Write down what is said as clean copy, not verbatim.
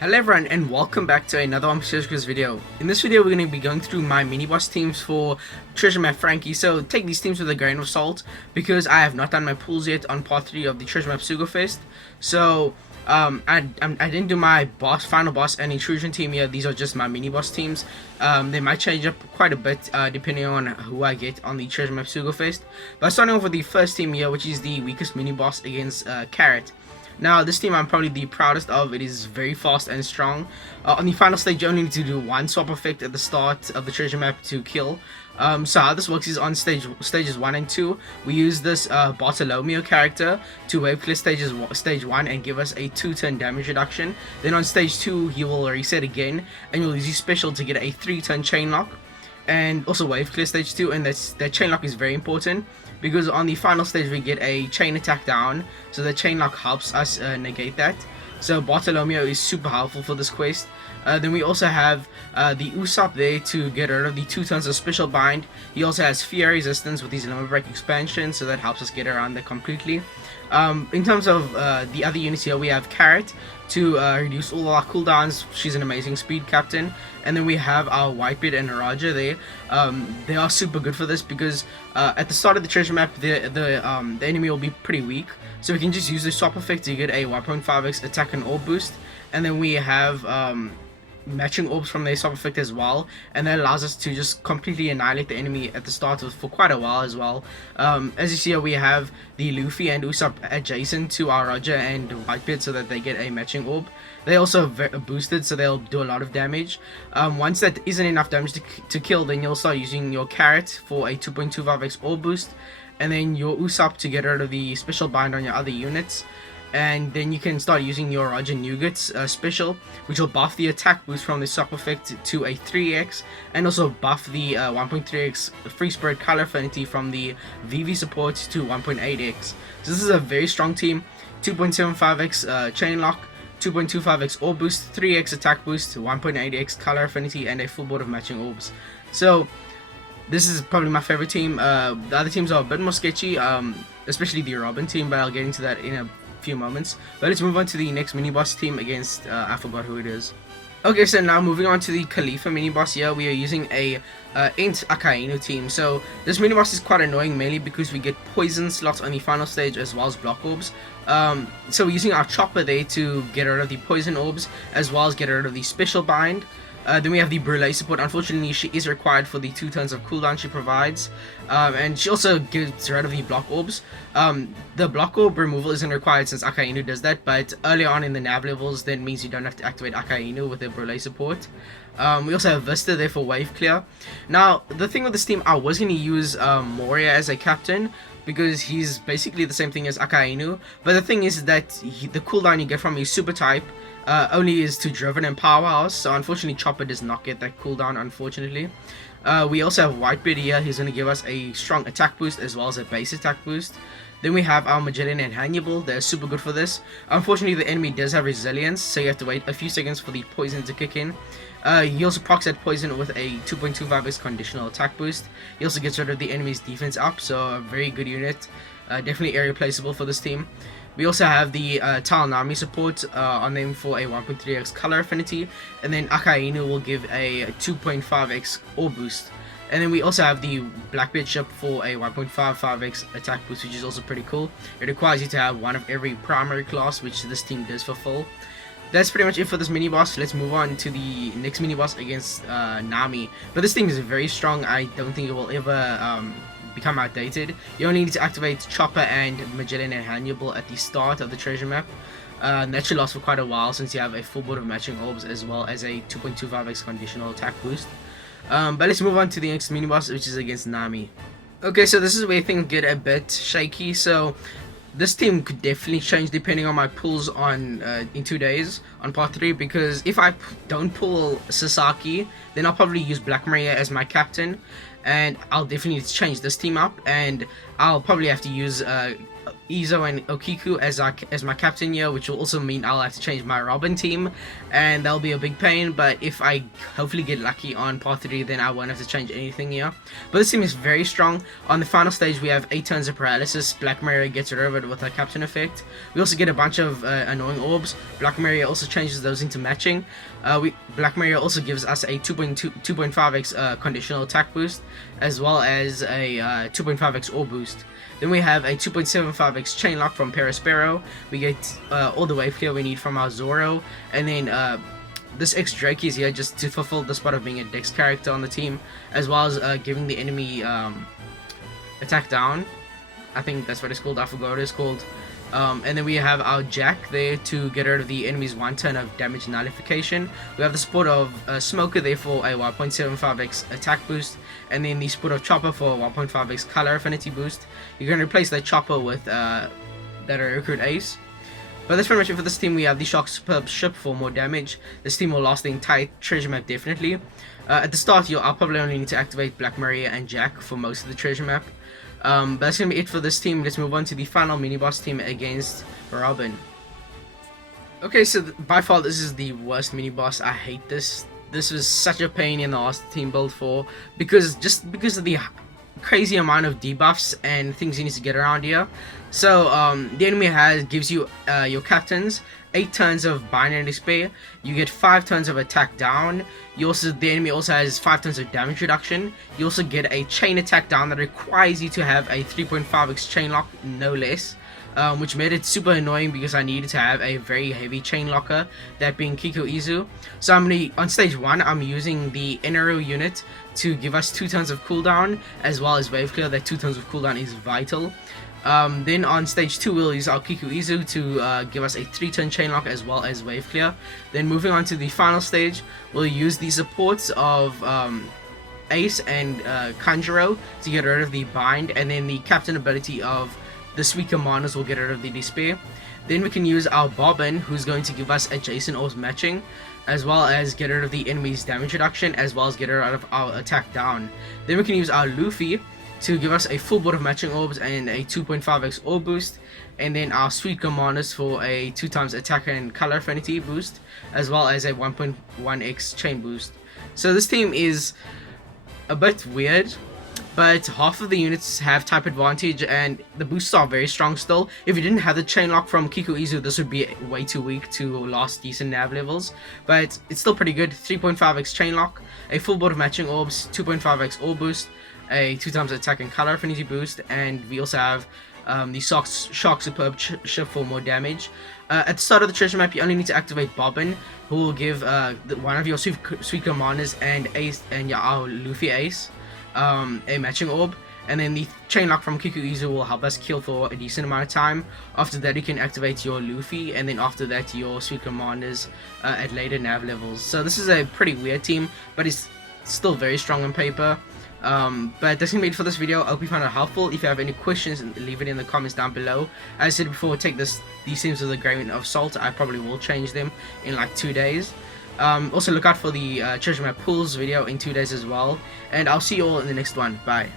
Hello everyone and welcome back to another OPTC video. In this video we're going to be going through my mini-boss teams for Treasure Map Franky. So take these teams with a grain of salt because I have not done my pulls yet on part 3 of the Treasure Map Sugo-Fest. So I didn't do my final boss and intrusion team here. These are just my mini-boss teams. They might change up quite a bit depending on who I get on the Treasure Map Sugo-Fest. But starting off with the first team here, which is the weakest mini-boss against Carrot. Now, this team I'm probably the proudest of. It is very fast and strong. On the final stage, you only need to do one swap effect at the start of the treasure map to kill. So how this works is on stages 1 and 2, we use this Bartolomeo character to wave clear stage 1 and give us a 2-turn damage reduction. Then on stage 2, he will reset again, and you'll use his special to get a 3-turn chain lock. And also wave clear stage 2, and that chain lock is very important because on the final stage we get a chain attack down, so the chain lock helps us negate that. So Bartolomeo is super helpful for this quest. Then we also have the Usopp there to get rid of the 2 turns of special bind. He also has fear resistance with his limit break expansion, so that helps us get around there completely. In terms of the other units here, we have Carrot to reduce all our cooldowns. She's an amazing speed captain. And then we have our Whitebeard and Raja there. They are super good for this because at the start of the treasure map, the enemy will be pretty weak. So we can just use the swap effect to get a 1.5x attack and orb boost. And then we have matching orbs from their swap effect as well, and that allows us to just completely annihilate the enemy at the start for quite a while as well. As you see here, we have the Luffy and Usopp adjacent to our Roger and Whitebeard so that they get a matching orb. They also boosted, so they'll do a lot of damage. Once that isn't enough damage to kill, then you'll start using your Carrot for a 2.25x orb boost, and then your Usopp to get rid of the special bind on your other units. And then you can start using your Roger Nougat's special, which will buff the attack boost from the swap effect to a 3x, and also buff the 1.3x free spread color affinity from the VV support to 1.8x. So this is a very strong team. 2.75x chain lock, 2.25x orb boost, 3x attack boost, 1.8x color affinity, and a full board of matching orbs. So this is probably my favorite team. The other teams are a bit more sketchy, especially the Robin team, but I'll get into that in a few moments. But let's move on to the next mini boss team against I forgot who it is. Okay, so now moving on to the Khalifa mini boss here, we are using a Int Akainu team. So this mini boss is quite annoying, mainly because we get poison slots on the final stage as well as block orbs. So we're using our chopper there to get rid of the poison orbs as well as get rid of the special bind. Then we have the Brulee support. Unfortunately, she is required for the 2 turns of cooldown she provides. And she also gets rid of the block orbs. The block orb removal isn't required since Akainu does that, but earlier on in the nav levels, that means you don't have to activate Akainu with the Brulee support. We also have Vista there for wave clear. Now, the thing with this team, I was going to use Moria as a captain, because he's basically the same thing as Akainu. But the thing is that the cooldown you get from his super type only is to Driven and Powerhouse, so unfortunately Chopper does not get that cooldown, unfortunately. We also have Whitebeard here, who's going to give us a strong attack boost as well as a base attack boost. Then we have our Magellan and Hannibal. They're super good for this. Unfortunately, the enemy does have resilience, so you have to wait a few seconds for the poison to kick in. He also procs that poison with a 2.25x conditional attack boost. He also gets rid of the enemy's defense up, so a very good unit. Definitely area placeable for this team. We also have the Nami support on them for a 1.3x color affinity, and then Akainu will give a 2.5x orb boost. And then we also have the Blackbeard ship for a 1.55x attack boost, which is also pretty cool. It requires you to have one of every primary class, which this team does fulfill. That's pretty much it for this mini boss. Let's move on to the next mini boss against Nami. But this team is very strong. I don't think it will ever become outdated. You only need to activate Chopper and Magellan and Hannibal at the start of the treasure map. That should last for quite a while since you have a full board of matching orbs as well as a 2.25x conditional attack boost. But let's move on to the next mini boss, which is against Nami. Okay, so this is where things get a bit shaky. So this team could definitely change depending on my pulls on in 2 days on part 3, because if I don't pull Sasaki, then I'll probably use Black Maria as my captain, and I'll definitely need to change this team up, and I'll probably have to use Izo and Okiku as my captain here, which will also mean I'll have to change my Robin team, and that'll be a big pain. But if I hopefully get lucky on part 3, then I won't have to change anything here. But this team is very strong. On the final stage, we have 8 turns of paralysis. Black Maria gets rid of it with a captain effect. We also get a bunch of annoying orbs. Black Maria also changes those into matching. Black Maria also gives us a 2.5x conditional attack boost, as well as a 2.5x orb boost. Then we have a 2.75x chain lock from Perispero. We get all the wave clear we need from our Zoro, and then this X Drake is here just to fulfill the spot of being a Dex character on the team, as well as giving the enemy attack down. I think that's what it's called. I forgot what it's called. And then we have our Jack there to get rid of the enemy's 1 turn of damage nullification. We have the support of Smoker there for a 1.75x attack boost, and then the support of Chopper for a 1.5x color affinity boost. You're going to replace that Chopper with that recruit Ace. But that's pretty much it for this team. We have the Shock Superb Ship for more damage. This team will last the entire treasure map definitely. At the start, I'll probably only need to activate Black Maria and Jack for most of the treasure map. But that's going to be it for this team. Let's move on to the final mini-boss team against Robin. Okay, so by far this is the worst mini-boss. I hate this. This was such a pain in the ass team build for, because of the crazy amount of debuffs and things you need to get around here. So the enemy gives you your captains 8 turns of binary despair. You get 5 turns of attack down. The enemy also has 5 turns of damage reduction. You also get a chain attack down that requires you to have a 3.5x chain lock, no less. Which made it super annoying because I needed to have a very heavy chain locker, that being Kiko Izu. So on stage 1, I'm using the Enero unit to give us 2 turns of cooldown, as well as wave clear. That 2 turns of cooldown is vital. Then on stage 2, we'll use our Kiko Izu to give us a 3-turn chain lock as well as wave clear. Then moving on to the final stage, we'll use the supports of Ace and Kanjuro to get rid of the bind, and then the captain ability of the Sweet Commanders will get rid of the despair. Then we can use our Bobbin, who's going to give us adjacent orbs matching, as well as get rid of the enemy's damage reduction, as well as get rid of our attack down. Then we can use our Luffy to give us a full board of matching orbs and a 2.5x orb boost, and then our Sweet Commanders for a 2 times attack and color affinity boost, as well as a 1.1x chain boost. So this team is a bit weird, but half of the units have type advantage and the boosts are very strong still. If you didn't have the chain lock from Kiko Izu, this would be way too weak to last decent nav levels, but it's still pretty good. 3.5x chain lock, a full board of matching orbs, 2.5x orb boost, a 2 times attack and color affinity boost, and we also have the Shock Superb Ship for more damage. At the start of the treasure map, you only need to activate Bobbin, who will give one of your Sweet Commanders and our Luffy Ace a matching orb, and then the chain lock from Kiko Izu will help us kill for a decent amount of time. After that, you can activate your Luffy, and then after that your Sweet Commanders at later nav levels. So this is a pretty weird team, but it's still very strong on paper. But that's gonna be it for this video. I hope you found it helpful. If you have any questions, leave it in the comments down below. As I said before, take these teams with a grain of salt. I probably will change them in like 2 days. Also look out for the treasure map pools video in 2 days as well, and I'll see you all in the next one. Bye.